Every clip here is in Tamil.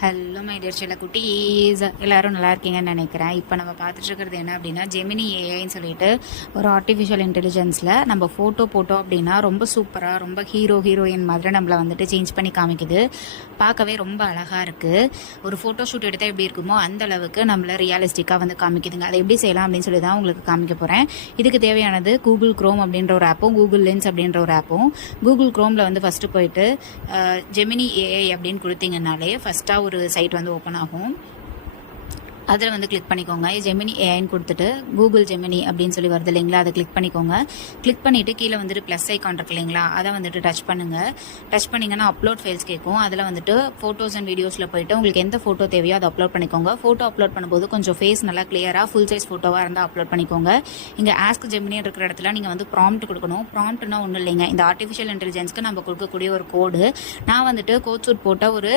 ஹலோ மை டியர் செல்ல குட்டீஸ், எல்லாரும் நல்லா இருக்கீங்கன்னு நினைக்கிறேன். இப்போ நம்ம பார்த்துட்டு இருக்கிறது என்ன அப்படின்னா, ஜெமினி ஏஐன்னு சொல்லிட்டு ஒரு ஆர்டிஃபிஷியல் இன்டெலிஜென்ஸில் நம்ம ஃபோட்டோ போட்டோம் அப்படின்னா ரொம்ப சூப்பராக, ரொம்ப ஹீரோயின் மாதிரி நம்மளை வந்துட்டு சேஞ்ச் பண்ணி காமிக்குது. பார்க்கவே ரொம்ப அழகாக இருக்குது. ஒரு ஃபோட்டோ ஷூட் எடுத்தால் எப்படி இருக்குமோ அந்த அளவுக்கு நம்மளை ரியலிஸ்டிக்காக வந்து காமிக்குதுங்க. அதை எப்படி செய்யலாம் அப்படின்னு சொல்லி தான் உங்களுக்கு காமிக்க போகிறேன். இதுக்கு தேவையானது கூகுள் க்ரோம் அப்படின்ற ஒரு ஆப்பும், கூகுள் லென்ஸ் அப்படின்ற ஒரு ஆப்பும். கூகுள் க்ரோமில் வந்து ஃபஸ்ட்டு போயிட்டு ஜெமினி ஏஐ அப்படின்னு கொடுத்தீங்கன்னாலே ஃபஸ்ட்டாக ஒரு சைட் வந்து ஓப்பன் ஆகும். அதில் வந்து கிளிக் பண்ணிக்கோங்க. ஜெமினி ஏஐன்னு கொடுத்துட்டு கூகுள் ஜெமினி அப்படின்னு சொல்லி வருது இல்லைங்களா, அதை கிளிக் பண்ணிக்கோங்க. கிளிக் பண்ணிவிட்டு கீழே வந்துட்டு ப்ளஸ் ஐக்கான் இருக்கு இல்லைங்களா, அதை வந்துட்டு டச் பண்ணுங்கள். டச் பண்ணிங்கன்னா அப்லோட் ஃபைல்ஸ் கேட்கும். அதில் வந்துட்டு ஃபோட்டோஸ் அண்ட் வீடியோஸில் போய்ட்டு உங்களுக்கு எந்த ஃபோட்டோ தேவையோ அதை அப்லோட் பண்ணிக்கோங்க. ஃபோட்டோ அப்லோட் பண்ணும்போது கொஞ்சம் ஃபேஸ் நல்லா கிளியராக ஃபுல் சைஸ் ஃபோட்டோவாக இருந்தால் அப்லோட் பண்ணிக்கோங்க. இங்கே ஆஸ்க் ஜெமினி இருக்கிற இடத்துல நீங்கள் வந்து ப்ராம்ப்ட் கொடுக்கணும். ப்ராம்ப்ட்னா ஒன்றும் இல்லைங்க, இந்த ஆர்டிஃபிஷியல் இன்டெலிஜென்ஸ்க்கு நம்ம கொடுக்கக்கூடிய ஒரு கோடு. நான் வந்துட்டு கோட் சூட் போட்ட ஒரு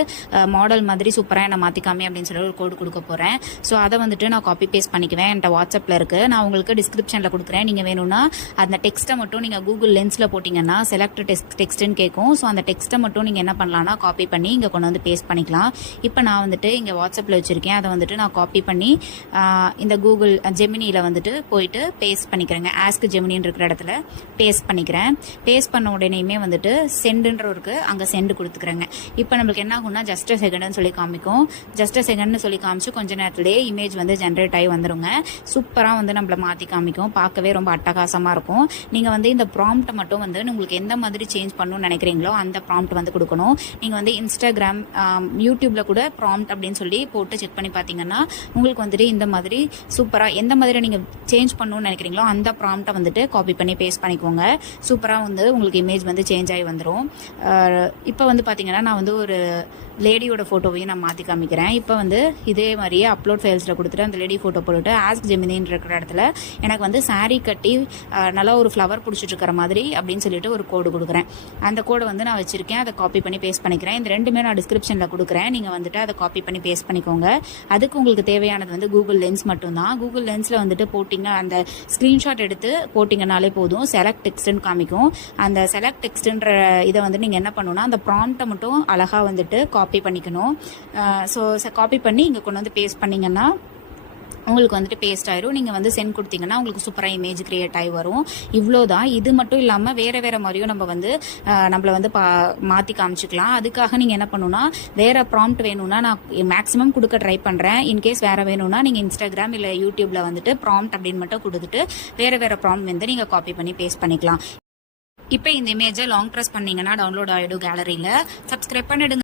மாடல் மாதிரி சூப்பராக என்னை மாற்றிக்காமே அப்படின்னு சொல்லி ஒரு கோடு கொடுக்க போகிறேன். ஸோ அதை வந்துட்டு நான் காப்பி பேஸ்ட் பண்ணிக்குவேன். என்கிட்ட வாட்ஸ்அப்பில் இருக்குது, நான் உங்களுக்கு டிஸ்கிரிப்ஷனில் கொடுக்குறேன். நீங்கள் வேணும்னா அந்த டெக்ஸ்ட்டை மட்டும் நீங்கள் கூகுள் லென்ஸில் போட்டிங்கன்னா செலக்ட் டெக்ஸ்ட்டுன்னு கேட்கும். ஸோ அந்த டெக்ஸ்ட்டை மட்டும் நீங்கள் என்ன பண்ணலாம்னா காப்பி பண்ணி இங்கே கொண்டு வந்து பேஸ்ட் பண்ணிக்கலாம். இப்போ நான் வந்துட்டு இங்கே வாட்ஸ்அப்பில் வச்சுருக்கேன். அதை வந்துட்டு நான் காப்பி பண்ணி இந்த கூகுள் ஜெமினியில் வந்துட்டு போயிட்டு பேஸ்ட் பண்ணிக்கிறேங்க. ஆஸ்க் ஜெமினின்னு இருக்கிற இடத்துல பேஸ்ட் பண்ணிக்கிறேன். பேஸ்ட் பண்ண உடனேயுமே வந்துட்டு சென்டுன்ற இருக்கு, அங்கே சென்டு கொடுத்துக்கிறேங்க. இப்போ நம்மளுக்கு என்ன ஆகும்னா ஜஸ்ட் செகண்ட்னு சொல்லி காமிக்கும். ஜஸ்ட் செகண்ட்னு சொல்லி காமிச்சு கொஞ்ச நேரத்திலேயே இமேஜ் வந்து ஜென்ரேட் ஆகி வந்துருங்க. சூப்பராக வந்து நம்மளை மாற்றி காமிக்கும். பார்க்கவே ரொம்ப அட்டகாசமாக இருக்கும். நீங்கள் வந்து இந்த ப்ராம்ப்ட்டை மட்டும் வந்து உங்களுக்கு எந்த மாதிரி சேஞ்ச் பண்ணணும்னு நினைக்கிறீங்களோ அந்த ப்ராம்ப்ட் வந்து கொடுக்கணும். நீங்கள் வந்து இன்ஸ்டாகிராம், யூடியூப்பில் கூட ப்ராம்ப்ட் அப்படின்னு சொல்லி போட்டு செக் பண்ணி பார்த்தீங்கன்னா உங்களுக்கு வந்துட்டு இந்த மாதிரி சூப்பராக எந்த மாதிரி நீங்கள் சேஞ்ச் பண்ணணும்னு நினைக்கிறீங்களோ அந்த ப்ராம்ப்ட்டை வந்துட்டு காப்பி பண்ணி பேஸ்ட் பண்ணிக்கோங்க. சூப்பராக வந்து உங்களுக்கு இமேஜ் வந்து சேஞ்ச் ஆகி வந்துடும். இப்போ வந்து பார்த்தீங்கன்னா நான் வந்து ஒரு லேடியோட ஃபோட்டோவையும் நான் மாற்றி காமிக்கிறேன். இப்போ வந்து இதே மாதிரியே அப்லோட் ஃபைல்ஸில் கொடுத்துட்டு அந்த லேடி ஃபோட்டோ போட்டுட்டு ஆஸ்க் ஜெமினின்னு இருக்கிற இடத்துல எனக்கு வந்து சாரீ கட்டி நல்லா ஒரு ஃப்ளவர் பிடிச்சிட்டு இருக்கிற மாதிரி அப்படின்னு சொல்லிட்டு ஒரு கோடு கொடுக்குறேன். அந்த கோடை வந்து நான் வச்சிருக்கேன். அதை காப்பி பண்ணி பேஸ்ட் பண்ணிக்கிறேன். இந்த ரெண்டுமே நான் டிஸ்கிரிப்ஷனில் கொடுக்குறேன். நீங்கள் வந்துட்டு அதை காப்பி பண்ணி பேஸ்ட் பண்ணிக்கோங்க. அதுக்கு உங்களுக்கு தேவையானது வந்து கூகுள் லென்ஸ் மட்டும்தான். கூகுள் லென்ஸில் வந்துட்டு போட்டிங்க அந்த ஸ்க்ரீன்ஷாட் எடுத்து போட்டிங்கனாலே போதும். செலக்ட் டெக்ஸ்ட்னு காமிக்கும். அந்த செலக்ட் டெக்ஸ்ட்ன்ற இதை வந்து நீங்கள் என்ன பண்ணணும்னா அந்த ப்ராம்ப்ட்டை மட்டும் அழகாக வந்துட்டு காப்பி பண்ணிக்கணும். ஸோ காப்பி பண்ணி இங்கே கொண்டு வந்து பேஸ்ட் பண்ணிங்கன்னா உங்களுக்கு வந்துட்டு பேஸ்ட் ஆயிரும். நீங்கள் வந்து சென்ட் கொடுத்தீங்கன்னா உங்களுக்கு சூப்பராக இமேஜ் கிரியேட் ஆகி வரும். இவ்வளோதான். இது மட்டும் இல்லாமல் வேறு மாதிரியும் நம்ம வந்து நம்மளை வந்து மாற்றி காமிச்சிக்கலாம். அதுக்காக நீங்கள் என்ன பண்ணணும்னா வேறு ப்ராம்ப்ட் வேணும்னா நான் மேக்ஸிமம் கொடுக்க ட்ரை பண்ணுறேன். இன்கேஸ் வேறு வேணும்னா நீங்கள் இன்ஸ்டாகிராம் இல்லை யூடியூப்பில் வந்துட்டு ப்ராம்ப்ட் அப்படின்னு மட்டும் கொடுத்துட்டு வேறு ப்ராம்ப்ட் வந்து நீங்கள் காப்பி பண்ணி பேஸ்ட் பண்ணிக்கலாம். இப்போ இந்த இமேஜை லாங் ப்ரெஸ் பண்ணீங்கன்னா டவுன்லோட் ஆகிடும் கேலரியில். சப்ஸ்கிரைப் பண்ணிடுங்க.